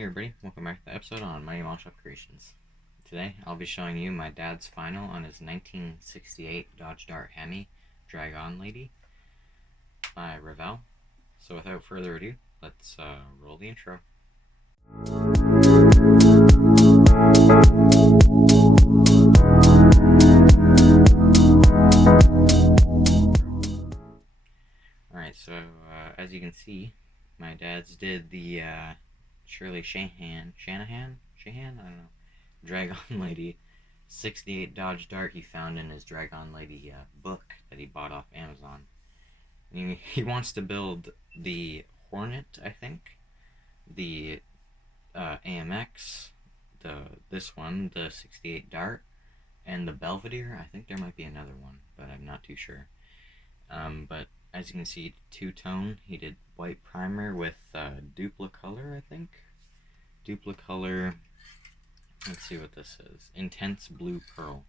Hey everybody, welcome back to the episode on Mighty Mall Shop Creations. Today I'll be showing you my dad's final on his 1968 Dodge Dart Hemi Drag-On Lady by Revell. So without further ado, let's roll the intro. Alright, so as you can see, my dad's did the Shirley Shanahan, I don't know, Drag-On Lady 68 Dodge Dart he found in his Drag-On Lady book that he bought off Amazon. He wants to build the Hornet, I think, the AMX, this one, the 68 Dart, and the Belvedere. I think there might be another one, but I'm not too sure. But as you can see, two-tone. He did white primer with Duplicolor, I think. Duplicolor. Let's see what this is. Intense Blue Pearl.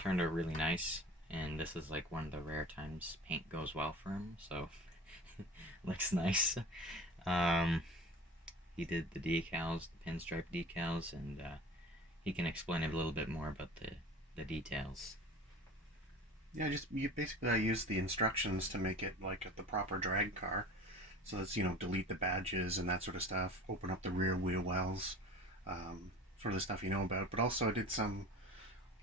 Turned out really nice, and this is like one of the rare times paint goes well for him, so looks nice. He did the decals, the pinstripe decals, and he can explain a little bit more about the details. Yeah, I used the instructions to make it like the proper drag car. So that's, delete the badges and that sort of stuff, open up the rear wheel wells, sort of the stuff you know about. But also I did some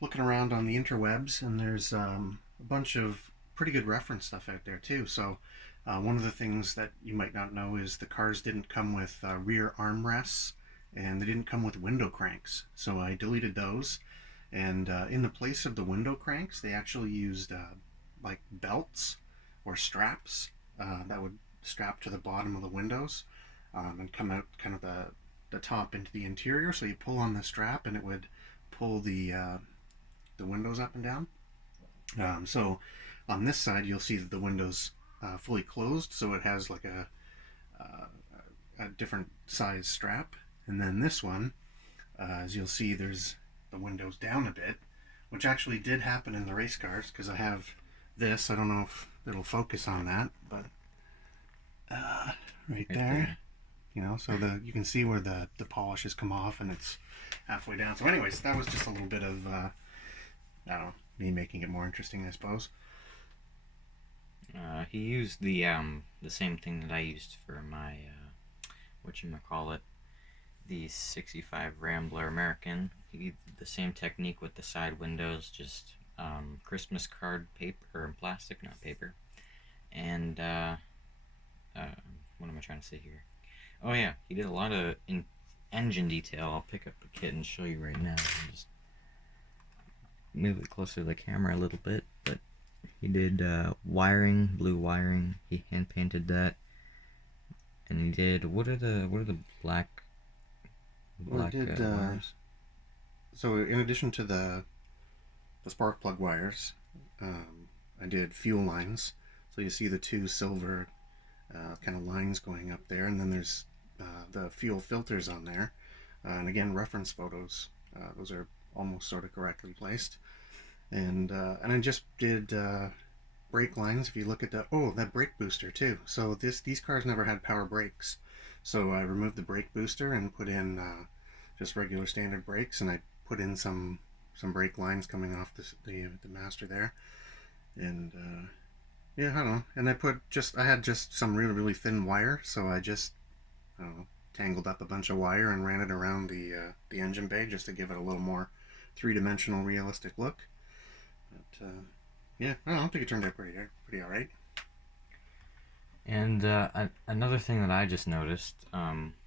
looking around on the interwebs, and there's a bunch of pretty good reference stuff out there too. So one of the things that you might not know is the cars didn't come with rear armrests, and they didn't come with window cranks. So I deleted those, and in the place of the window cranks, they actually used like belts or straps that would strap to the bottom of the windows and come out kind of the top into the interior. So you pull on the strap, and it would pull the windows up and down. So on this side, you'll see that the window's fully closed, so it has like a different size strap. And then this one, as you'll see, there's the windows down a bit, which actually did happen in the race cars, because I have this. I don't know if it'll focus on that, but right there. So you can see where the polish has come off, and it's halfway down. So anyways, that was just a little bit of I don't know, me making it more interesting, I suppose. He used the same thing that I used for my whatchamacallit, the 65 Rambler American. He did the same technique with the side windows, just Christmas card paper, or plastic, not paper. And what am I trying to say here? Oh yeah, he did a lot of engine detail. I'll pick up the kit and show you right now. I'll just move it closer to the camera a little bit, but he did wiring, blue wiring. He hand painted that, and he did what are the black wires? So in addition to the spark plug wires, I did fuel lines. So you see the two silver kind of lines going up there, and then there's the fuel filters on there, and again, reference photos. Those are almost sort of correctly placed. And I just did brake lines. If you look at that brake booster too. So these cars never had power brakes, so I removed the brake booster and put in just regular standard brakes, and I put in some brake lines coming off the master there, and yeah, I don't know. And I had just some really really thin wire, so I just, I don't know, tangled up a bunch of wire and ran it around the engine bay just to give it a little more three-dimensional realistic look. But yeah, I don't think it turned out pretty all right. And another thing that I just noticed,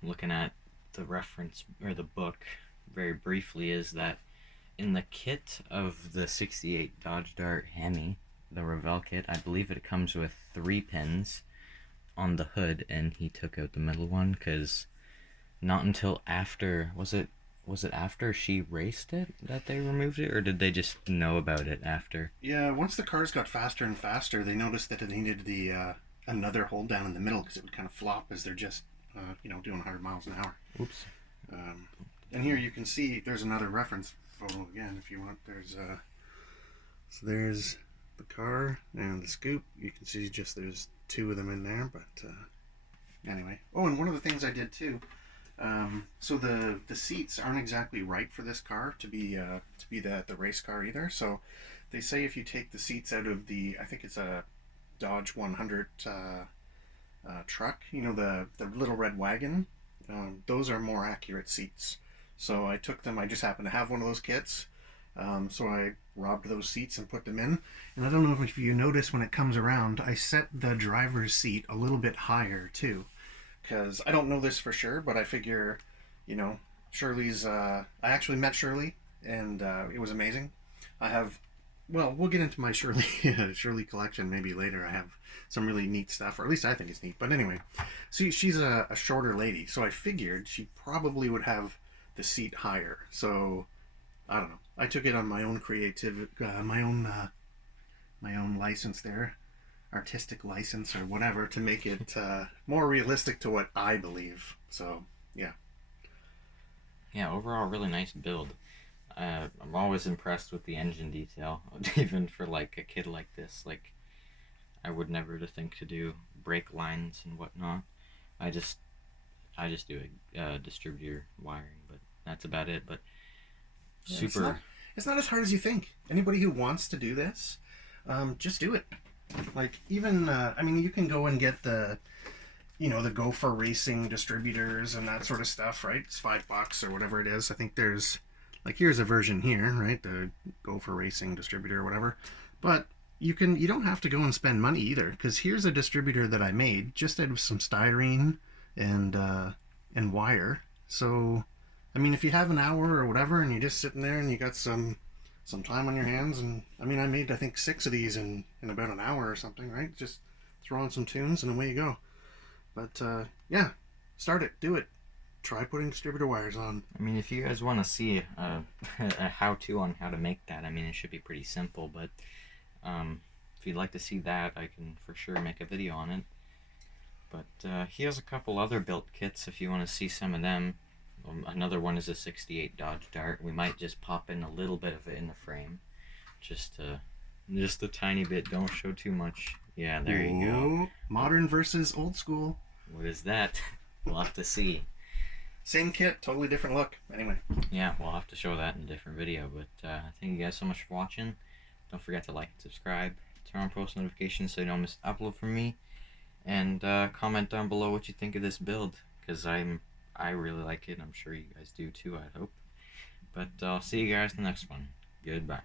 looking at the reference or the book very briefly, is that in the kit of the 68 Dodge Dart Hemi, the Revell kit, I believe it comes with 3 pins on the hood, and he took out the middle one because not until after, was it after she raced it that they removed it, or did they just know about it after? Yeah, once the cars got faster and faster, they noticed that it needed the another hold down in the middle, because it would kind of flop as they're just doing 100 miles an hour. Oops. And here you can see there's another reference photo again if you want. So there's the car and the scoop. You can see just there's 2 of them in there, but Anyway, oh, and one of the things I did too. So the seats aren't exactly right for this car to be the race car either. So they say if you take the seats out of the, I think it's a Dodge 100 truck, you know, the little red wagon, those are more accurate seats. So I took them. I just happened to have one of those kits. So I robbed those seats and put them in. And I don't know if you notice when it comes around, I set the driver's seat a little bit higher too. Because I don't know this for sure, but I figure, you know, Shirley's. I actually met Shirley, and it was amazing. I have, well, we'll get into my Shirley Shirley collection maybe later. I have some really neat stuff, or at least I think it's neat. But anyway, see, she's a shorter lady, so I figured she probably would have the seat higher. So I don't know. I took it on my own creative, my own license there, artistic license or whatever, to make it more realistic to what I believe. So yeah. Yeah, overall, really nice build. I'm always impressed with the engine detail, even for like a kid like this. Like, I would never to think to do brake lines and whatnot. I just, I just do a distributor wiring, but that's about it. But Yeah, it's not super, it's not as hard as you think. Anybody who wants to do this, just do it. Like even I mean, you can go and get the the Gopher Racing distributors and that sort of stuff, right? It's $5 or whatever it is. I think there's like here's a version here, right? The Gopher Racing distributor or whatever. But you don't have to go and spend money either, because here's a distributor that I made just out of some styrene and wire. So I mean, if you have an hour or whatever, and you're just sitting there and you got some time on your hands, and I mean, I made I think 6 of these in about an hour or something, right? Just throw on some tunes and away you go. But yeah, start it, do it. Try putting distributor wires on. I mean, if you guys want to see a how-to on how to make that, I mean, it should be pretty simple. But if you'd like to see that, I can for sure make a video on it. But he has a couple other built kits if you want to see some of them. Another one is a 68 Dodge Dart. We might just pop in a little bit of it in the frame. Just a tiny bit. Don't show too much. Yeah, there you go. Modern versus old school. What is that? We'll have to see. Same kit, totally different look. Anyway. Yeah, we'll have to show that in a different video. But thank you guys so much for watching. Don't forget to like and subscribe. Turn on post notifications so you don't miss an upload from me. And comment down below what you think of this build, because I really like it. I'm sure you guys do too, I hope. But I'll see you guys in the next one. Goodbye.